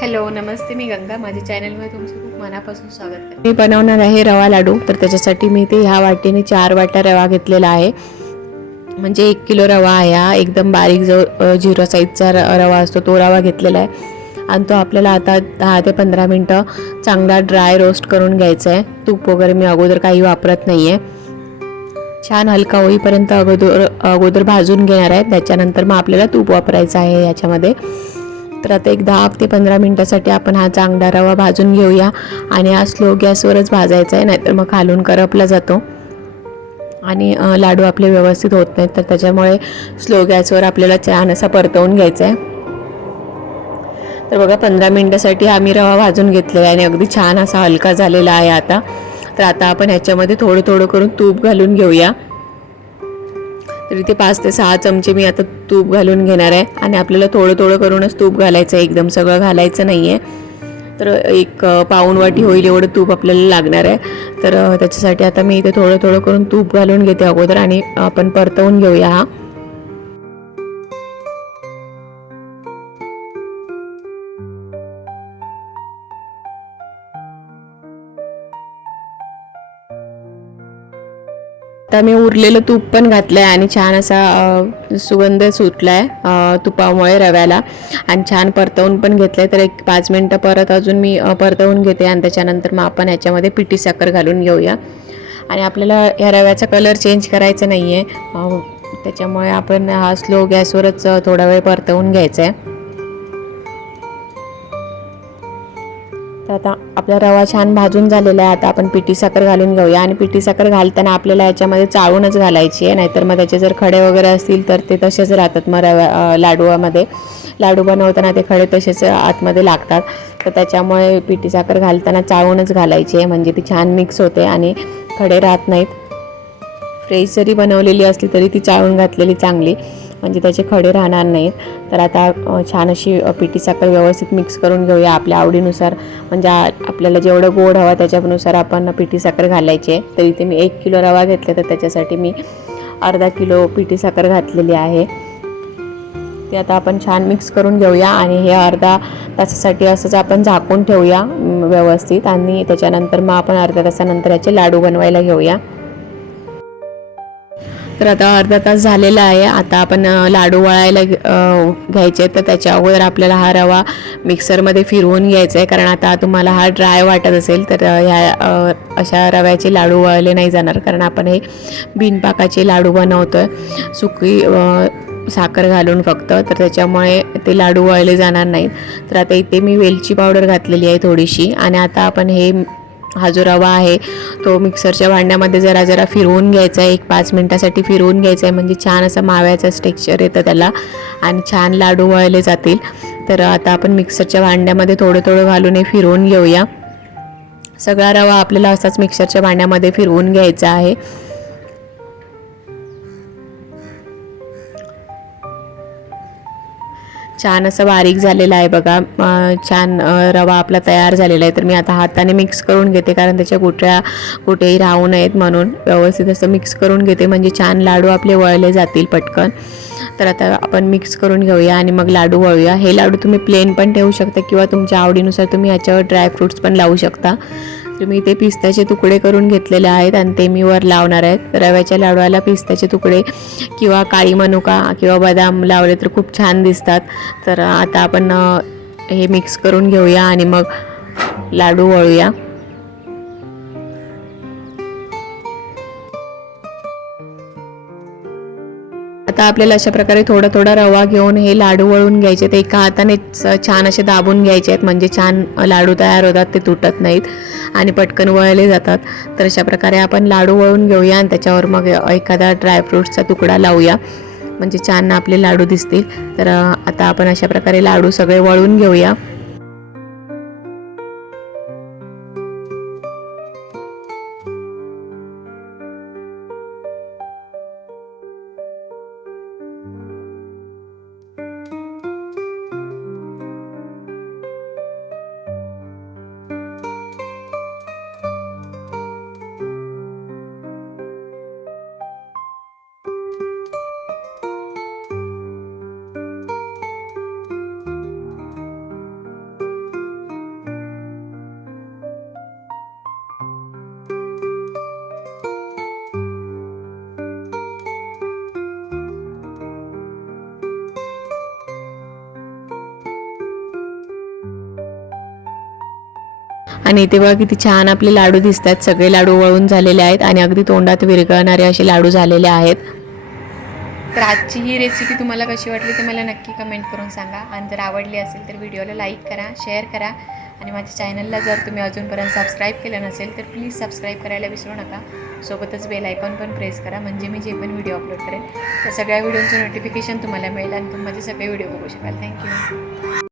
Hello नमस्ते मी गंगा. माझ्या चॅनलमध्ये तुमचं खूप मनापासून स्वागत करते. मी बनवणार आहे रवा लाडू तर त्याच्यासाठी मी ते ह्या वाटीने चार वाट्या रवा घेतलेला आहे. म्हणजे एक किलो रवा आहे हा. एकदम बारीक जो झिरो साईजचा र रवा असतो तो रवा घेतलेला आहे. आणि तो आपल्याला आता दहा ते पंधरा मिनटं चांगला ड्राय रोस्ट करून घ्यायचा आहे. तूप वगैरे मी अगोदर काही वापरत नाही आहे छान हलका होईपर्यंत अगोदर अगोदर भाजून घेणार आहे. त्याच्यानंतर मग आपल्याला तूप वापरायचं आहे याच्यामध्ये. तर आता एक दहा ते पंधरा मिनटासाठी आपण हा चांगला रवा भाजून घेऊया. आणि हा स्लो गॅसवरच भाजायचा आहे नाहीतर मग खालून करपला जातो. आणि लाडू आपले व्यवस्थित होत नाहीत तर त्याच्यामुळे स्लो गॅसवर आपल्याला छान असा परतवून घ्यायचा आहे. तर बघा पंधरा मिनटासाठी आम्ही रवा भाजून घेतलेला आहे आणि अगदी छान असा हलका झालेला आहे आता. तर आता आपण ह्याच्यामध्ये थोडं थोडं करून तूप घालून घेऊया. तर इथे पाच ते सहा चमचे मी आता तूप घालून घेणार आहे. आणि आपल्याला थोडं थोडं करूनच तूप घालायचं आहे. एकदम सगळं घालायचं नाही आहे तर एक अ, पाऊण वाटी होईल एवढं तूप आपल्याला लागणार आहे. तर त्याच्यासाठी आता मी इथे थोडं थोडं करून तूप घालून घेते अगोदर आणि आपण परतवून घेऊया हा. आता मी उरलेलं तूप पण घातलं आहे आणि छान असा सुगंध सुटला आहे तुपामुळे रव्याला. आणि छान परतवून पण घेतलं आहे तर एक पाच मिनटं परत अजून मी परतवून घेते आणि त्याच्यानंतर मग आपण याच्यामध्ये पिठी साखर घालून घेऊया. आणि आपल्याला ह्या रव्याचा कलर चेंज करायचा नाही आहे त्याच्यामुळे आपण हा स्लो गॅसवरच थोडा वेळ परतवून घ्यायचा आहे तर आता आपला रवा छान भाजून झालेला आहे. आता आपण पिठी साखर घालून घेऊया. आणि पिठी साखर घालताना आपल्याला याच्यामध्ये चाळूनच घालायची आहे. नाहीतर मग त्याचे जर खडे वगैरे असतील तर ते तसेच राहतात मग रव्या लाडूमध्ये. लाडू बनवताना ते खडे तसेच आतमध्ये लागतात. तर त्याच्यामुळे पिठी साखर घालताना चाळूनच घालायची आहे. म्हणजे ती छान मिक्स होते आणि खडे राहत नाहीत. फ्रेश जरी बनवलेली असली तरी ती चाळून घातलेली चांगली. म्हणजे त्याचे खडे राहणार नाहीत. तर आता छान अशी पिठी साखर व्यवस्थित मिक्स करून घेऊया आपल्या आवडीनुसार. म्हणजे आपल्याला जेवढं गोड हवा त्याच्यानुसार आपण पिठी साखर घालायची आहे. तर इथे मी एक किलो रवा घेतला तर त्याच्यासाठी मी अर्धा किलो पिठी साखर घातलेली आहे. ते आता आपण छान मिक्स करून घेऊया आणि हे अर्धा तासासाठी असंच आपण झाकून ठेवूया व्यवस्थित. आणि त्याच्यानंतर मग आपण अर्ध्या तासानंतर याचे लाडू बनवायला घेऊया. तर आता अर्धा तास झालेला आहे. आता आपण लाडू वळायला घ्यायचे तर त्याच्या अगोदर आपल्याला हा रवा मिक्सरमध्ये फिरवून घ्यायचा आहे. कारण आता तुम्हाला हा ड्राय वाटत असेल तर ह्या अशा रव्याचे लाडू वळले नाही जाणार. कारण आपण हे बिनपाकाचे लाडू बनवतो आहे सुकी साखर घालून फक्त. तर त्याच्यामुळे ते लाडू वळले जाणार नाहीत. तर आता इथे मी वेलची पावडर घातलेली आहे थोडीशी. आणि आता आपण हे हा जो रवा आहे तो मिक्सरच्या भांड्यामध्ये जरा जरा फिरवून घ्यायचा आहे. एक पाच मिनटासाठी फिरवून घ्यायचा आहे. म्हणजे छान असं माव्याचं टेक्स्चर येतं त्याला. आणि छान लाडू वळले जातील. तर आता आपण मिक्सरच्या भांड्यामध्ये थोडं थोडं घालून हे फिरवून घेऊया. सगळा रवा आपल्याला असाच मिक्सरच्या भांड्यामध्ये फिरवून घ्यायचा आहे. छान असं बारीक झालेलं आहे बघा. छान रवा आपला तयार झालेला आहे. तर मी आता हाताने मिक्स करून घेते कारण त्याच्या कुठल्या कुठेही राहू नयेत म्हणून. व्यवस्थित असं मिक्स करून घेते. म्हणजे छान लाडू आपले वळले जातील पटकन. तर आता आपण मिक्स करून घेऊया आणि मग लाडू वळूया. हे लाडू तुम्ही प्लेन पण ठेवू शकता किंवा तुमच्या आवडीनुसार तुम्ही याच्यावर ड्रायफ्रूट्स पण लावू शकता. तुम्ही ते पिस्त्याचे तुकडे करून घेतलेले आहेत आणि ते मी वर लावणार आहेत. रव्याच्या लाडवाला पिस्त्याचे तुकडे किंवा काळी मनुका किंवा बदाम लावले तर खूप छान दिसतात. तर आता आपण हे मिक्स करून घेऊया आणि मग लाडू वळूया. आता आपल्याला अशा प्रकारे थोडा थोडा रवा घेऊन हे लाडू वळून घ्यायचे. ते एका हातानेच छान असे दाबून घ्यायचे आहेत. म्हणजे छान लाडू तयार होतात ते तुटत नाहीत आणि पटकन वळले जातात. तर अशा प्रकारे आपण लाडू वळून घेऊया आणि त्याच्यावर मग एखादा ड्रायफ्रूट्सचा तुकडा लावूया. म्हणजे छान आपले लाडू दिसतील. तर आता आपण अशा प्रकारे लाडू सगळे वळून घेऊया. आणि इथे बघा किती छान आपले लाडू दिसतात. सगळे लाडू वळून झालेले आहेत आणि अगदी तोंडात विरघळणारे असे लाडू झालेले आहेत. तर आजची ही रेसिपी तुम्हाला कशी वाटली ते मला नक्की कमेंट करून सांगा. आणि जर आवडली असेल तर व्हिडिओला लाईक करा शेअर करा. आणि माझ्या चॅनलला जर तुम्ही अजूनपर्यंत सबस्क्राईब केलं नसेल तर प्लीज सबस्क्राईब करायला विसरू नका. सोबतच बेल आयकॉन पण प्रेस करा. म्हणजे मी जे पण व्हिडिओ अपलोड करेन त्या सगळ्या व्हिडिओचं नोटिफिकेशन तुम्हाला मिळेल आणि तुम्ही माझे सगळे व्हिडिओ बघू शकाल. थँक्यू